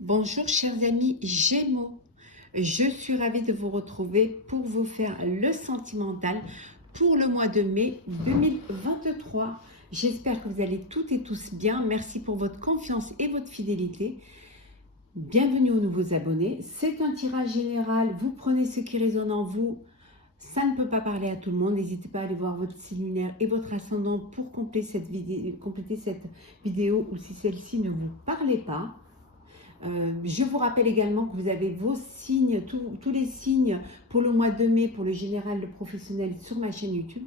Bonjour chers amis Gémeaux, je suis ravie de vous retrouver pour vous faire le sentimental pour le mois de mai 2023. J'espère que vous allez toutes et tous bien. Merci pour votre confiance et votre fidélité. Bienvenue aux nouveaux abonnés. C'est un tirage général. Vous prenez ce qui résonne en vous. Ça ne peut pas parler à tout le monde. N'hésitez pas à aller voir votre signe lunaire et votre ascendant pour compléter cette vidéo ou si celle-ci ne vous parlait pas. Je vous rappelle également que vous avez vos signes, tous les signes pour le mois de mai, pour le général, le professionnel sur ma chaîne YouTube.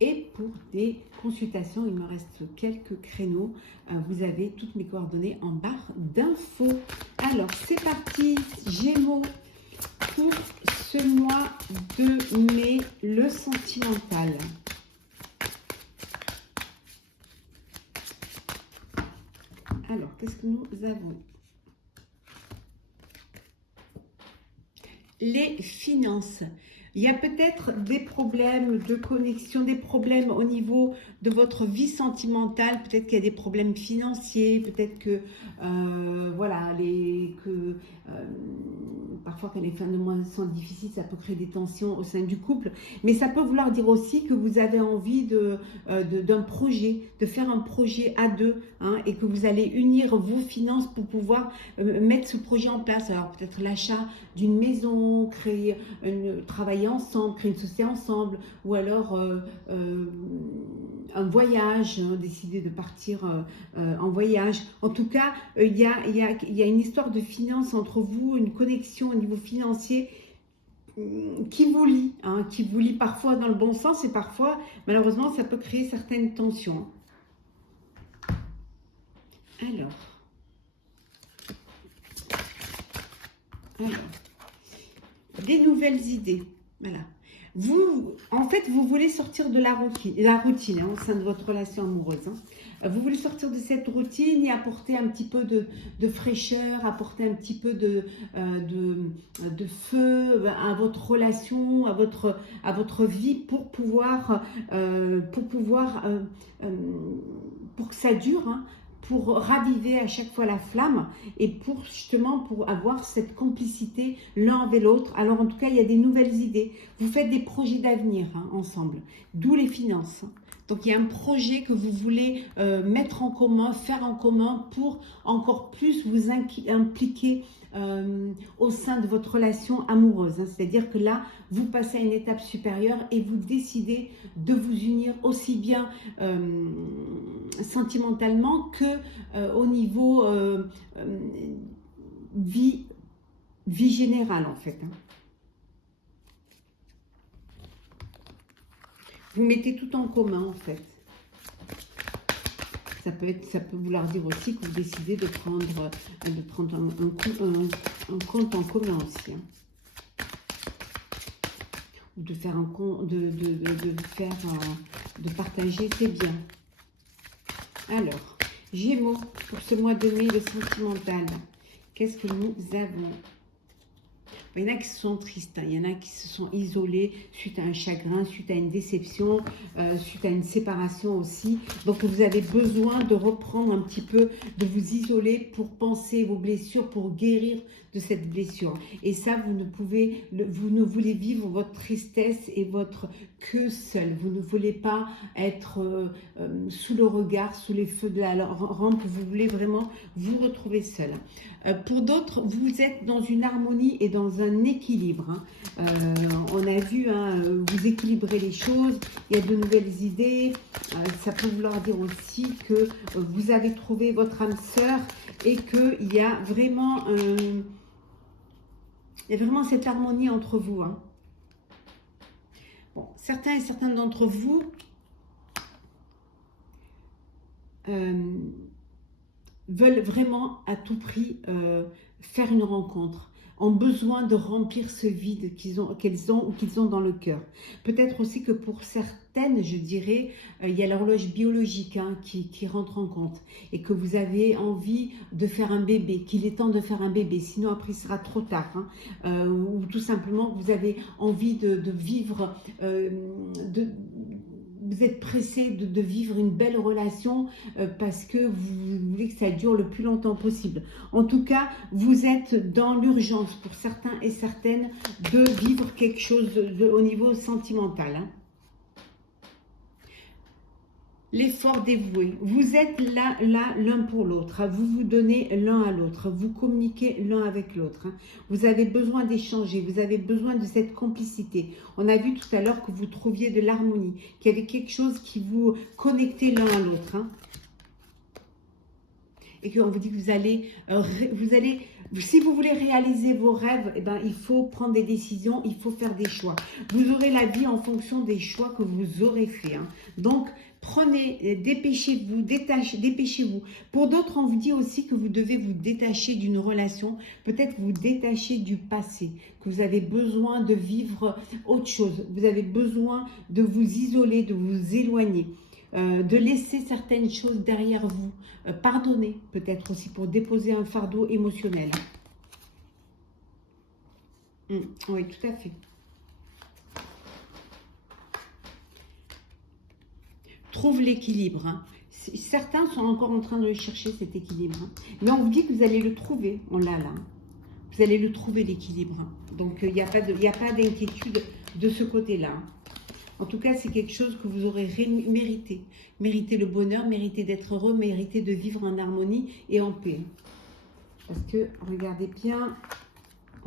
Et pour des consultations, il me reste quelques créneaux. Vous avez toutes mes coordonnées en barre d'infos. Alors, c'est parti, Gémeaux, pour ce mois de mai, le sentimental. Alors, qu'est-ce que nous avons ? Les finances. Il y a peut-être des problèmes de connexion, des problèmes au niveau de votre vie sentimentale. Peut-être qu'il y a des problèmes financiers, peut-être que voilà, parfois quand les fins de mois sont difficiles, ça peut créer des tensions au sein du couple. Mais ça peut vouloir dire aussi que vous avez envie d'un projet, de faire un projet à deux, hein, et que vous allez unir vos finances pour pouvoir mettre ce projet en place. Alors peut-être l'achat d'une maison, travailler ensemble, créer une société ensemble, ou alors un voyage, hein, décider de partir en voyage. En tout cas, il y a une histoire de finances entre vous, une connexion au niveau financier qui vous lie, hein, qui vous lie parfois dans le bon sens et parfois, malheureusement, ça peut créer certaines tensions. Alors, des nouvelles idées. Voilà. En fait, vous voulez sortir de la routine hein, au sein de votre relation amoureuse. Hein. Vous voulez sortir de cette routine et apporter un petit peu de fraîcheur, apporter un petit peu de feu à votre relation, à votre vie pour que ça dure. Hein, pour raviver à chaque fois la flamme et pour avoir cette complicité l'un avec l'autre. Alors en tout cas, il y a des nouvelles idées. Vous faites des projets d'avenir hein, ensemble, d'où les finances. Donc il y a un projet que vous voulez mettre en commun, faire en commun pour encore plus vous impliquer au sein de votre relation amoureuse. Hein. C'est-à-dire que là, vous passez à une étape supérieure et vous décidez de vous unir aussi bien sentimentalement que au niveau vie générale en fait. Hein. Vous mettez tout en commun en fait. Ça peut vouloir dire aussi que vous décidez de prendre un compte en commun aussi. Hein. Ou de faire de partager ses biens. Alors, Gémeaux, pour ce mois de mai, le sentimental, qu'est-ce que nous avons ? Il y en a qui sont tristes, hein. Il y en a qui se sont isolés suite à un chagrin, suite à une déception, suite à une séparation aussi. Donc vous avez besoin de reprendre un petit peu, de vous isoler pour penser vos blessures, pour guérir de cette blessure. Et ça, vous ne voulez vivre votre tristesse et votre que seul. Vous ne voulez pas être sous le regard, sous les feux de la rampe. Vous voulez vraiment vous retrouver seul. Pour d'autres, vous êtes dans une harmonie et dans un équilibre. Hein. On a vu, hein, vous équilibrez les choses, il y a de nouvelles idées. Ça peut vouloir dire aussi que vous avez trouvé votre âme sœur et qu'il y a vraiment cette harmonie entre vous. Hein. Bon, certains et certaines d'entre vous veulent vraiment à tout prix faire une rencontre, ont besoin de remplir ce vide qu'ils ont dans le cœur. Peut-être aussi que pour certaines, je dirais, il y a l'horloge biologique hein, qui rentre en compte et que vous avez envie de faire un bébé, qu'il est temps de faire un bébé, sinon après il sera trop tard. Hein, ou tout simplement que vous avez envie de vivre, vous êtes pressé de vivre une belle relation parce que vous voulez que ça dure le plus longtemps possible. En tout cas, vous êtes dans l'urgence pour certains et certaines de vivre quelque chose au niveau sentimental. Hein. L'effort dévoué. Vous êtes là l'un pour l'autre. Vous vous donnez l'un à l'autre. Vous communiquez l'un avec l'autre. Vous avez besoin d'échanger. Vous avez besoin de cette complicité. On a vu tout à l'heure que vous trouviez de l'harmonie, qu'il y avait quelque chose qui vous connectait l'un à l'autre. Et qu'on vous dit que vous allez, si vous voulez réaliser vos rêves, eh ben, il faut prendre des décisions, il faut faire des choix. Vous aurez la vie en fonction des choix que vous aurez faits. Donc, prenez, dépêchez-vous, dépêchez-vous. Pour d'autres, on vous dit aussi que vous devez vous détacher d'une relation, peut-être vous détacher du passé, que vous avez besoin de vivre autre chose, vous avez besoin de vous isoler, de vous éloigner. De laisser certaines choses derrière vous, pardonner peut-être aussi pour déposer un fardeau émotionnel. Oui, tout à fait. Trouve l'équilibre. Hein. Certains sont encore en train de chercher cet équilibre. Hein. Mais on vous dit que vous allez le trouver, on l'a là. Vous allez le trouver l'équilibre. Hein. Donc il n'y a pas d'inquiétude de ce côté-là. Hein. En tout cas, c'est quelque chose que vous aurez mérité. Mérité le bonheur, mérité d'être heureux, mérité de vivre en harmonie et en paix. Parce que, regardez bien,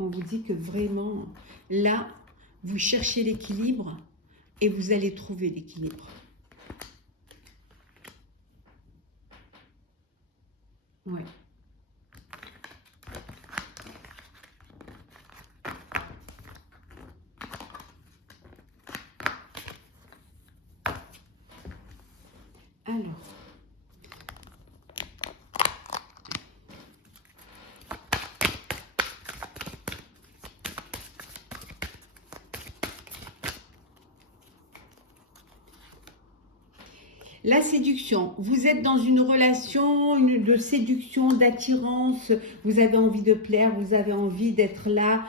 on vous dit que vraiment, là, vous cherchez l'équilibre et vous allez trouver l'équilibre. Ouais. Alors, la séduction, vous êtes dans une relation de séduction, d'attirance, vous avez envie de plaire, vous avez envie d'être là,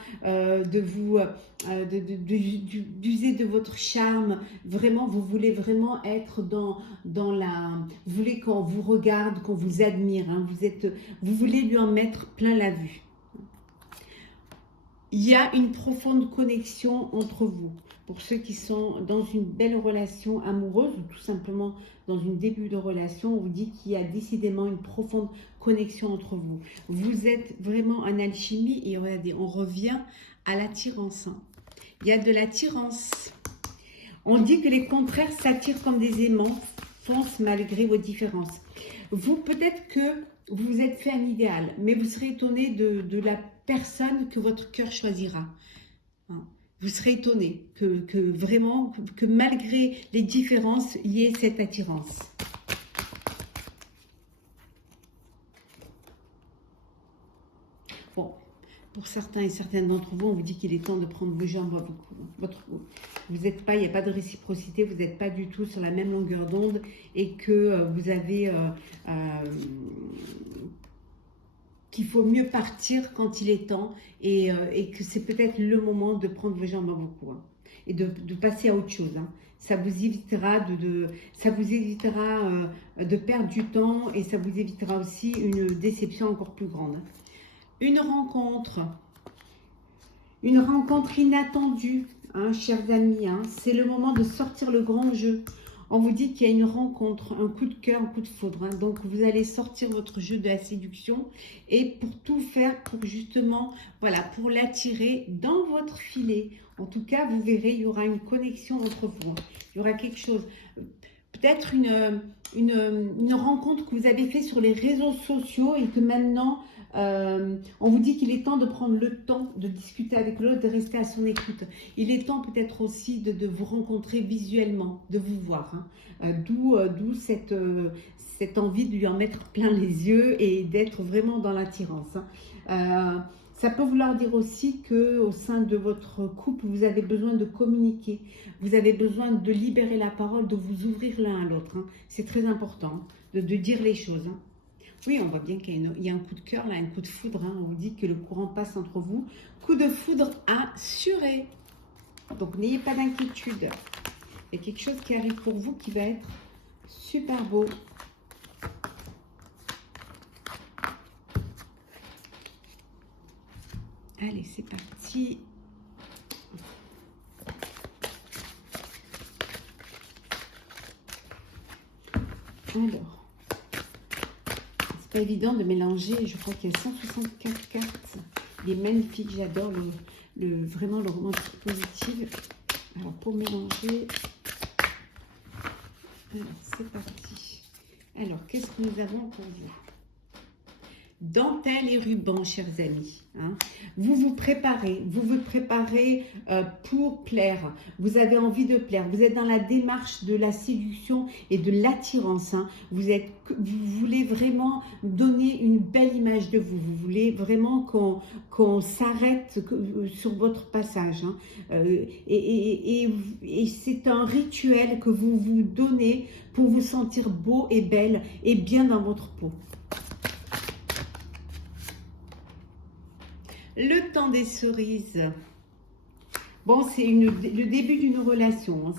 d'user de votre charme, vraiment, vous voulez vraiment être dans la... Vous voulez qu'on vous regarde, qu'on vous admire, hein, vous voulez lui en mettre plein la vue. Il y a une profonde connexion entre vous. Pour ceux qui sont dans une belle relation amoureuse ou tout simplement dans une début de relation, on vous dit qu'il y a décidément une profonde connexion entre vous. Vous êtes vraiment en alchimie et regardez, on revient à l'attirance. Hein. Il y a de l'attirance. On dit que les contraires s'attirent comme des aimants, foncent malgré vos différences. Vous, peut-être que vous vous êtes fait un idéal, mais vous serez étonné de la personne que votre cœur choisira. Hein. Vous serez étonné que vraiment, que malgré les différences, il y ait cette attirance. Bon, pour certains et certaines d'entre vous, on vous dit qu'il est temps de prendre vos jambes à votre cou. Vous n'êtes pas, il n'y a pas de réciprocité, vous n'êtes pas du tout sur la même longueur d'onde et que vous avez... qu'il faut mieux partir quand il est temps et que c'est peut-être le moment de prendre vos jambes à vos cou hein, et de passer à autre chose. Hein. Ça vous évitera de perdre du temps et ça vous évitera aussi une déception encore plus grande. Une rencontre inattendue, hein, chers amis. Hein, c'est le moment de sortir le grand jeu. On vous dit qu'il y a une rencontre, un coup de cœur, un coup de foudre. Hein. Donc, vous allez sortir votre jeu de la séduction et pour tout faire, pour justement, voilà, pour l'attirer dans votre filet. En tout cas, vous verrez, il y aura une connexion entre vous. Il y aura quelque chose, peut-être une rencontre que vous avez fait sur les réseaux sociaux et que maintenant, on vous dit qu'il est temps de prendre le temps de discuter avec l'autre, de rester à son écoute. Il est temps peut-être aussi de vous rencontrer visuellement, de vous voir. Hein. D'où cette envie de lui en mettre plein les yeux et d'être vraiment dans l'attirance. Hein. Ça peut vouloir dire aussi qu'au sein de votre couple, vous avez besoin de communiquer. Vous avez besoin de libérer la parole, de vous ouvrir l'un à l'autre. Hein. C'est très important de dire les choses. Hein. Oui, on voit bien qu'il y a un coup de cœur, là, un coup de foudre. Hein. On vous dit que le courant passe entre vous. Coup de foudre assuré. Donc, n'ayez pas d'inquiétude. Il y a quelque chose qui arrive pour vous qui va être super beau. Allez, c'est parti. Alors, c'est pas évident de mélanger. Je crois qu'il y a 164 cartes. Il est magnifique, j'adore vraiment le romantique positif. Alors, pour mélanger, alors c'est parti. Alors, qu'est-ce que nous avons pour vous? Dentelle et ruban, chers amis. Hein. Vous vous préparez pour plaire. Vous avez envie de plaire. Vous êtes dans la démarche de la séduction et de l'attirance. Hein. Vous voulez vraiment donner une belle image de vous. Vous voulez vraiment qu'on s'arrête sur votre passage. Hein. Et c'est un rituel que vous vous donnez pour vous sentir beau et belle et bien dans votre peau. Le temps des cerises. Bon, c'est le début d'une relation. Hein.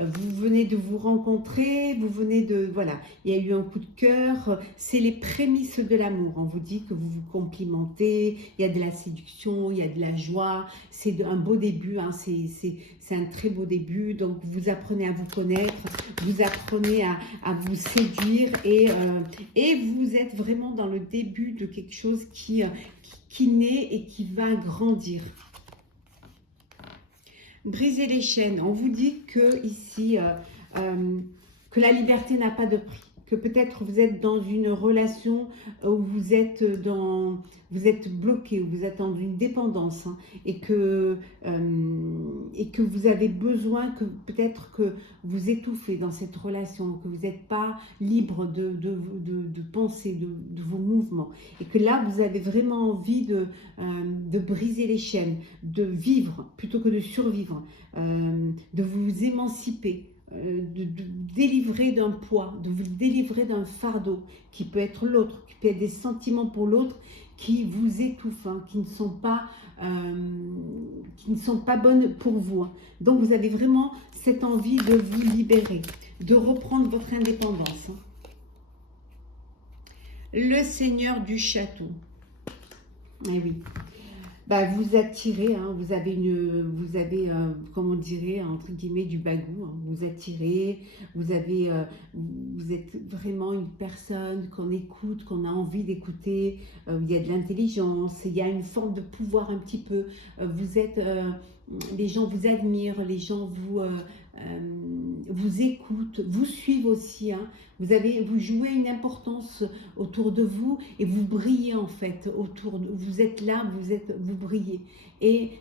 Vous venez de vous rencontrer, vous venez de... Voilà, il y a eu un coup de cœur. C'est les prémices de l'amour. On vous dit que vous vous complimentez, il y a de la séduction, il y a de la joie. C'est un beau début, hein. C'est un très beau début. Donc, vous apprenez à vous connaître, vous apprenez à vous séduire et vous êtes vraiment dans le début de quelque chose qui naît et qui va grandir. Briser les chaînes. On vous dit que ici, que la liberté n'a pas de prix. Que peut-être vous êtes dans une relation où vous êtes bloqué, où vous êtes dans une dépendance, hein, et que vous avez besoin que peut-être que vous étouffez dans cette relation, que vous n'êtes pas libre de penser, de vos mouvements, et que là vous avez vraiment envie de briser les chaînes, de vivre plutôt que de survivre, de vous émanciper. De délivrer d'un poids, de vous délivrer d'un fardeau qui peut être l'autre, qui peut être des sentiments pour l'autre qui vous étouffent, hein, qui ne sont pas bonnes pour vous. Hein. Donc vous avez vraiment cette envie de vous libérer, de reprendre votre indépendance. Hein. Le Seigneur du château. Eh oui. Bah, vous attirez, hein, vous avez, comme on dirait, entre guillemets, du bagou. Hein, vous attirez, vous êtes vraiment une personne qu'on écoute, qu'on a envie d'écouter. Il y a de l'intelligence, il y a une forme de pouvoir un petit peu. Les gens vous admirent, les gens vous écoutent, vous suivent aussi. Hein. Vous jouez une importance autour de vous et vous brillez en fait. Vous êtes là, vous brillez. Et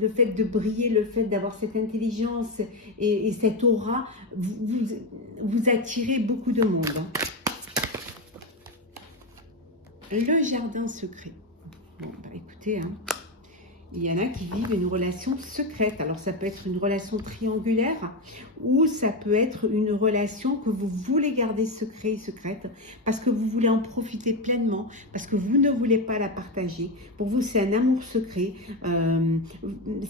le fait de briller, le fait d'avoir cette intelligence et cette aura, vous attirez beaucoup de monde. Hein. Le jardin secret. Bon, bah écoutez, hein. Il y en a qui vivent une relation secrète. Alors, ça peut être une relation triangulaire ou ça peut être une relation que vous voulez garder secrète parce que vous voulez en profiter pleinement, parce que vous ne voulez pas la partager. Pour vous, c'est un amour secret.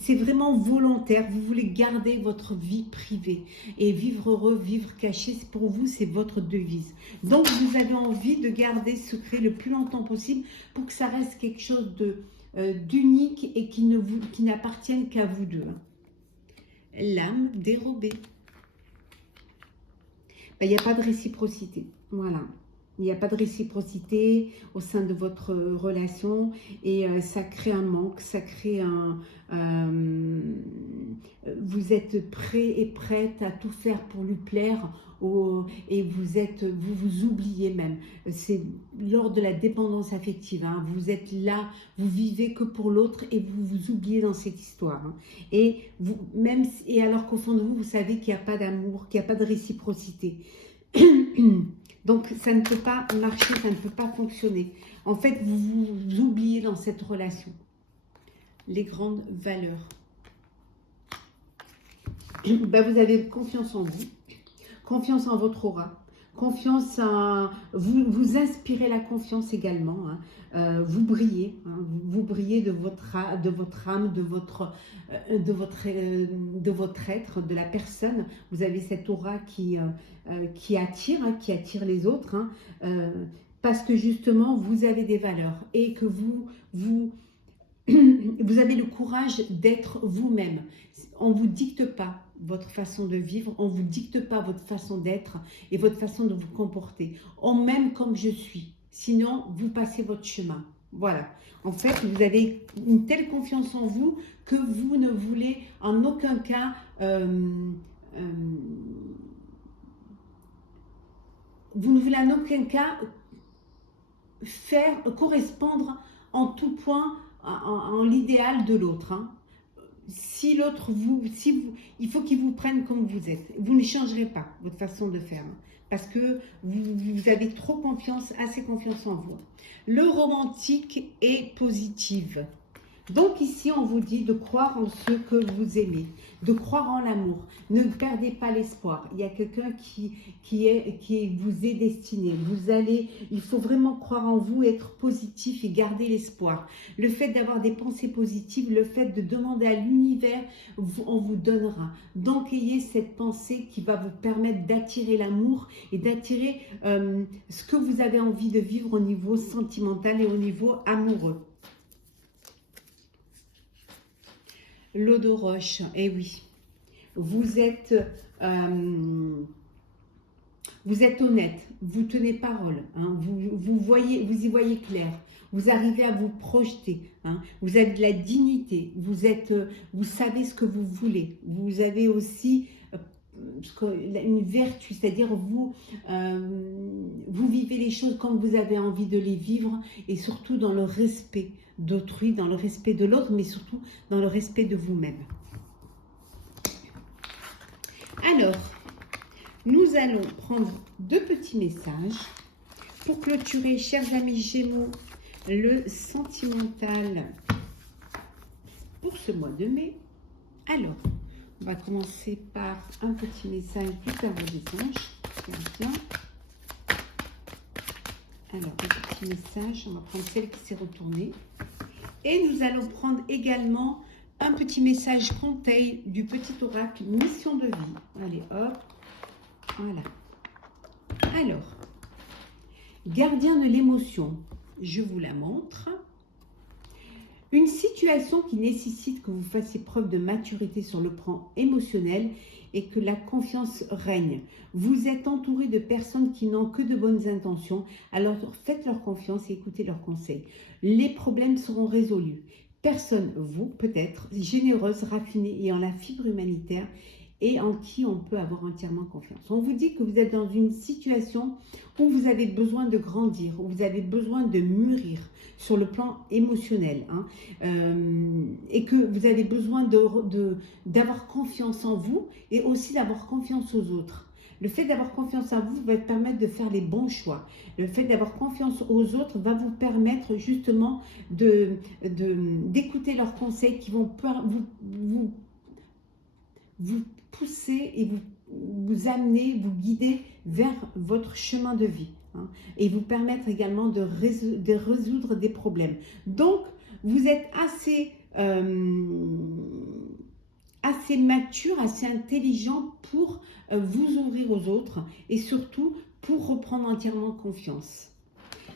C'est vraiment volontaire. Vous voulez garder votre vie privée et vivre heureux, vivre caché. Pour vous, c'est votre devise. Donc, vous avez envie de garder secret le plus longtemps possible pour que ça reste quelque chose d'unique et qui n'appartiennent qu'à vous deux. L'âme dérobée. Ben, il n'y a pas de réciprocité. Voilà. Il n'y a pas de réciprocité au sein de votre relation et ça crée un manque, ça crée vous êtes prêt et prête à tout faire pour lui plaire et vous oubliez même. C'est lors de la dépendance affective. Hein, vous êtes là, vous vivez que pour l'autre et vous vous oubliez dans cette histoire. Hein, et alors qu'au fond de vous, vous savez qu'il n'y a pas d'amour, qu'il n'y a pas de réciprocité. Donc, ça ne peut pas marcher, ça ne peut pas fonctionner. En fait, vous vous oubliez dans cette relation. Les grandes valeurs. Ben, vous avez confiance en vous, confiance en votre aura, confiance, vous inspirez la confiance également, hein. Vous brillez, hein, vous brillez de votre âme, de votre être, de la personne. Vous avez cette aura qui attire, hein, qui attire les autres, hein, parce que justement vous avez des valeurs et que vous avez le courage d'être vous-même. On ne vous dicte pas votre façon de vivre, on ne vous dicte pas votre façon d'être et votre façon de vous comporter. On m'aime comme je suis, sinon vous passez votre chemin. Voilà. En fait, vous avez une telle confiance en vous que vous ne voulez en aucun cas faire correspondre en tout point en l'idéal de l'autre, hein. Si l'autre il faut qu'il vous prenne comme vous êtes. Vous ne changerez pas votre façon de faire, hein, parce que vous avez trop confiance, assez confiance en vous. Le romantique est positif. Donc ici, on vous dit de croire en ce que vous aimez, de croire en l'amour. Ne perdez pas l'espoir. Il y a quelqu'un qui vous est destiné. Il faut vraiment croire en vous, être positif et garder l'espoir. Le fait d'avoir des pensées positives, le fait de demander à l'univers, on vous donnera. Donc ayez cette pensée qui va vous permettre d'attirer l'amour et d'attirer ce que vous avez envie de vivre au niveau sentimental et au niveau amoureux. L'eau de roche, eh oui, vous êtes honnête, vous tenez parole, hein, vous y voyez clair, vous arrivez à vous projeter, hein, vous avez de la dignité, vous savez ce que vous voulez, vous avez aussi une vertu, c'est-à-dire vous vivez les choses comme vous avez envie de les vivre et surtout dans le respect d'autrui, dans le respect de l'autre, mais surtout dans le respect de vous-même. Alors, nous allons prendre 2 petits messages pour clôturer, chers amis Gémeaux, le sentimental pour ce mois de mai. Alors, on va commencer par un petit message du tarot des anges. Bien. Alors, un petit message, on va prendre celle qui s'est retournée. Et nous allons prendre également un petit message conseil du petit oracle mission de vie. Allez, hop, voilà. Alors, gardien de l'émotion, je vous la montre. Une situation qui nécessite que vous fassiez preuve de maturité sur le plan émotionnel et que la confiance règne. Vous êtes entouré de personnes qui n'ont que de bonnes intentions, alors faites-leur confiance et écoutez leurs conseils. Les problèmes seront résolus. Personne, vous peut-être, généreuse, raffinée et en la fibre humanitaire et en qui on peut avoir entièrement confiance. On vous dit que vous êtes dans une situation où vous avez besoin de grandir, où vous avez besoin de mûrir sur le plan émotionnel, hein, et que vous avez besoin d'avoir confiance en vous et aussi d'avoir confiance aux autres. Le fait d'avoir confiance en vous va vous permettre de faire les bons choix. Le fait d'avoir confiance aux autres va vous permettre justement d'écouter leurs conseils qui vont vous pousser et vous amener, vous guider vers votre chemin de vie, hein, et vous permettre également de résoudre des problèmes. Donc, vous êtes assez mature, assez intelligent pour vous ouvrir aux autres et surtout pour reprendre entièrement confiance.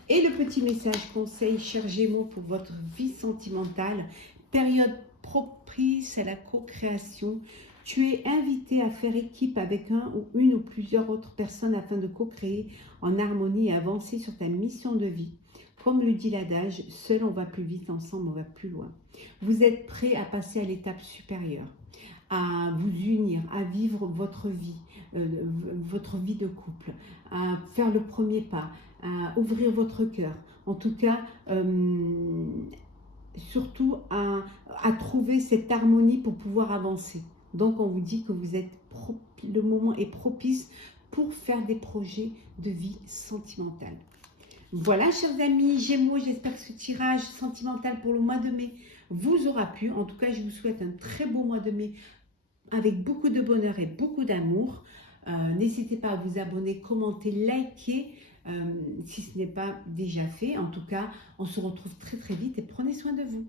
Et le petit message conseil, chers Gémeaux, pour votre vie sentimentale, période propice à la co-création. Tu es invité à faire équipe avec une ou plusieurs autres personnes afin de co-créer en harmonie et avancer sur ta mission de vie. Comme le dit l'adage, seul on va plus vite, ensemble on va plus loin. Vous êtes prêts à passer à l'étape supérieure, à vous unir, à vivre votre vie de couple, à faire le premier pas, à ouvrir votre cœur. En tout cas, surtout à trouver cette harmonie pour pouvoir avancer. Donc, on vous dit que le moment est propice pour faire des projets de vie sentimentale. Voilà, chers amis Gémeaux, j'espère que ce tirage sentimental pour le mois de mai vous aura plu. En tout cas, je vous souhaite un très beau mois de mai avec beaucoup de bonheur et beaucoup d'amour. N'hésitez pas à vous abonner, commenter, liker si ce n'est pas déjà fait. En tout cas, on se retrouve très très vite et prenez soin de vous.